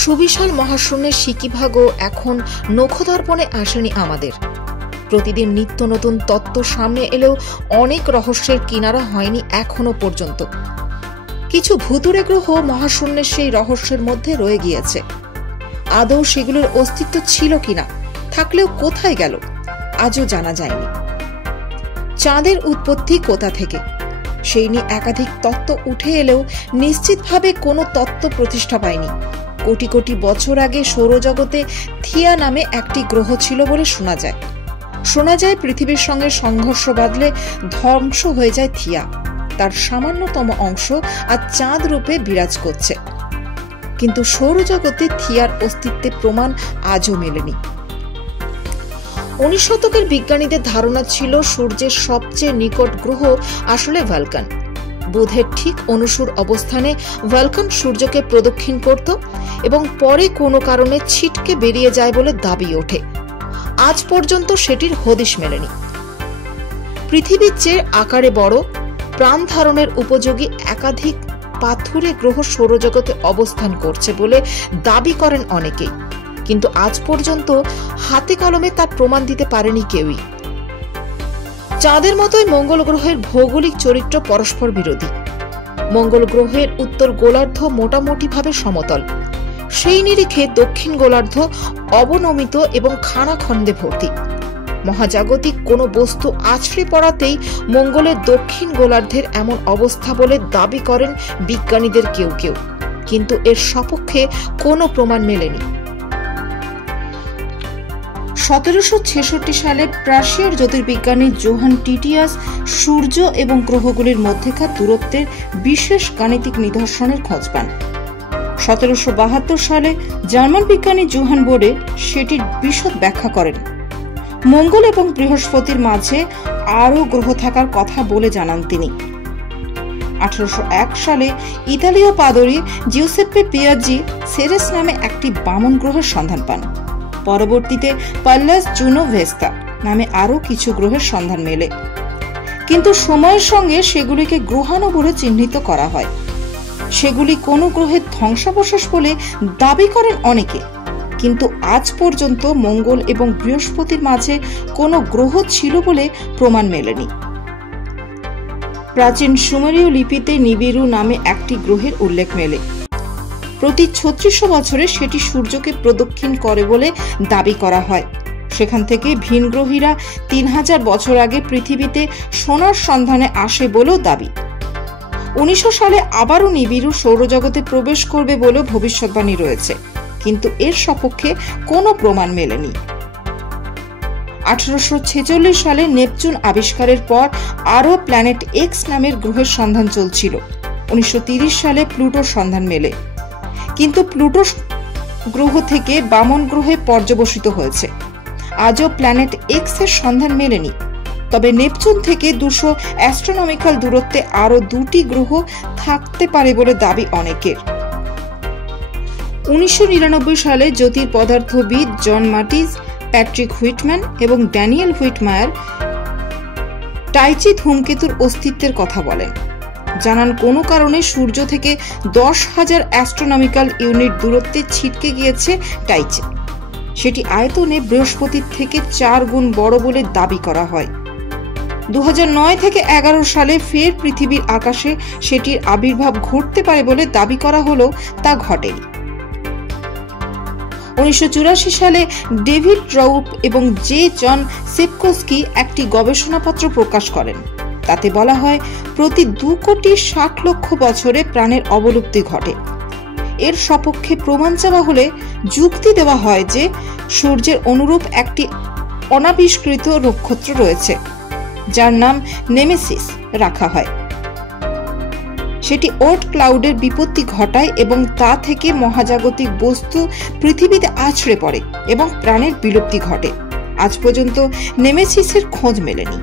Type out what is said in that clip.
সুবিশাল মহাশূন্যের সিকিভাগও এখন নখদর্পণে আসেনি আমাদের। প্রতিদিন নিত্য নতুন তত্ত্ব সামনে এলেও অনেক রহস্যের কিনারা হয়নি এখনো পর্যন্ত। কিছু ভুতুড়ে গ্রহ মহাশূন্যের সেই রহস্যের মধ্যে রয়ে গিয়েছে। আদৌ সেগুলোর অস্তিত্ব ছিল কিনা, থাকলেও কোথায় গেল আজও জানা যায়নি। চাঁদের উৎপত্তি কোথা থেকে, সেই নিয়ে একাধিক তত্ত্ব উঠে এলেও নিশ্চিতভাবে কোনো তত্ত্ব প্রতিষ্ঠা পায়নি। কোটি কোটি বছর আগে সৌরজগতে থিয়া নামে একটি গ্রহ ছিল বলে শোনা যায় পৃথিবীর সঙ্গে সংঘর্ষ বাঁধলে ধ্বংস হয়ে যায় থিয়া। তার সামান্যতম অংশ আর চাঁদ রূপে বিরাজ করছে, কিন্তু সৌরজগতে থিয়ার অস্তিত্বের প্রমাণ আজও মেলেনি। 19 শতকের বিজ্ঞানীদের ধারণা ছিল সূর্যের সবচেয়ে নিকট গ্রহ আসলে ভালকান। বুধের ঠিক অনুসুর অবস্থানে ভালকান সূর্যকে প্রদক্ষিণ করত এবং পরে কোনো কারণে ছিটকে বেরিয়ে যায় বলে দাবি ওঠে। আজ পর্যন্ত সেটির হদিশ মেলেনি। পৃথিবীর চেয়ে আকারে বড়, প্রাণ ধারণের উপযোগী একাধিক পাথুরে গ্রহ সৌরজগতে অবস্থান করছে বলে দাবি করেন অনেকেই, কিন্তু আজ পর্যন্ত হাতে কলমে তার প্রমাণ দিতে পারেনি কেউই। চাঁদের মতোই মঙ্গল গ্রহের ভৌগোলিক চরিত্র পরস্পর বিরোধী। মঙ্গল গ্রহের উত্তর গোলার্ধ মোটামুটিভাবে সমতল, সেই নিরিখে দক্ষিণ গোলার্ধ অবনমিত এবং খানাখন্দে ভর্তি। মহাজাগতিক কোনো বস্তু আছড়ে পড়াতেই মঙ্গলের দক্ষিণ গোলার্ধের এমন অবস্থা বলে দাবি করেন বিজ্ঞানীদের কেউ কেউ, কিন্তু এর সপক্ষে কোনো প্রমাণ মেলেনি। 1766 সালে প্রাশিয়ার জ্যোতির্বিজ্ঞানী জোহান টিটিয়াস সূর্য এবং গ্রহগুলির মধ্যেকার দূরত্বের বিশেষ গাণিতিক নিদর্শনের খোঁজ পান। 1772 সালে জার্মান বিজ্ঞানী জোহান বোরে সেটির বিশদ ব্যাখ্যা করেন। মঙ্গল এবং বৃহস্পতির মাঝে আরও গ্রহ থাকার কথা বলে জানান তিনি। 1801 সালে ইতালীয় পাদরি জিউসেপ্পে পিয়াজি সেরেস নামে একটি বামন গ্রহের সন্ধান পান। পরবর্তীতে পাল্লাস জুনো ভেস্তা নামে আরও কিছু গ্রহের সন্ধান মেলে, কিন্তু সময়ের সঙ্গে সেগুলিকে গ্রহাণু বলে চিহ্নিত করা হয়। সেগুলি কোনো গ্রহের ধ্বংসাবশেষ বলে দাবি করেন অনেকে, কিন্তু আজ পর্যন্ত মঙ্গল এবং বৃহস্পতির মাঝে কোনো গ্রহ ছিল বলে প্রমাণ মেলেনি। প্রাচীন সুমেরীয় লিপিতে নিবিরু নামে একটি গ্রহের উল্লেখ মেলে। প্রতি 3600 বছরে সেটি সূর্যকে প্রদক্ষিণ করে বলে দাবি করা হয়। সেখান থেকে ভিনগ্রহীরা 3000 বছর আগে পৃথিবীতে সোনার সন্ধানে আসে বলেও দাবি। 1900 সালে আবারও নিবিরু সৌরজগতে প্রবেশ করবে বলেও ভবিষ্যৎবাণী রয়েছে, কিন্তু এর সপক্ষে কোনো প্রমাণ মেলেনি। 1846 সালে নেপচুন আবিষ্কারের পর আরও প্ল্যানেট এক্স নামের গ্রহের সন্ধান চলছিল। 1930 সালে প্লুটোর সন্ধান মেলে, কিন্তু প্লুটো গ্রহ থেকে বামন গ্রহে পর্যবসিত হয়েছে। আজও প্ল্যানেট এক্স এর সন্ধান মেলেনি, তবে নেপচুন থেকে 200 অ্যাস্ট্রোনমিক্যাল দূরত্বে আরও 2টি গ্রহ থাকতে পারে বলে দাবি অনেকের। 1999 সালে জ্যোতির্পদার্থবিদ জন মাটিজ, প্যাট্রিক হুইটম্যান এবং ড্যানিয়েল হুইটমায়ার টাইচি ধূমকেতুর অস্তিত্বের কথা বলেন। জানান কোনো কারণে সূর্য থেকে 10,000 অ্যাস্ট্রোনমিক্যাল ইউনিট দূরত্বে ছিটকে গিয়েছে টাইচি। সেটি আয়তনে বৃহস্পতির থেকে 4 গুণ বড় বলে দাবি করা হয়। 2009 থেকে 11 সালে ফের পৃথিবীর আকাশে সেটির আবির্ভাব ঘটতে পারে বলে দাবি করা হলেও তা ঘটেনি। 1984 সালে ডেভিড ট্রাউপ এবং জে জন সেপকোস্কি একটি গবেষণাপত্র প্রকাশ করেন। তাতে বলা হয় প্রতি 2,60,00,000 বছরে প্রাণের অবলুপ্তি ঘটে। এর সপক্ষে প্রমাণ চাওয়া হলে যুক্তি দেওয়া হয় যে সূর্যের অনুরূপ একটি অনাবিষ্কৃত নক্ষত্র রয়েছে, যার নাম নেমেসিস রাখা হয়। সেটি ওর্ট ক্লাউডের বিপত্তি ঘটায় এবং তা থেকে মহাজাগতিক বস্তু পৃথিবীতে আছড়ে পড়ে এবং প্রাণের বিলুপ্তি ঘটে। আজ পর্যন্ত নেমেসিসের খোঁজ মেলেনি।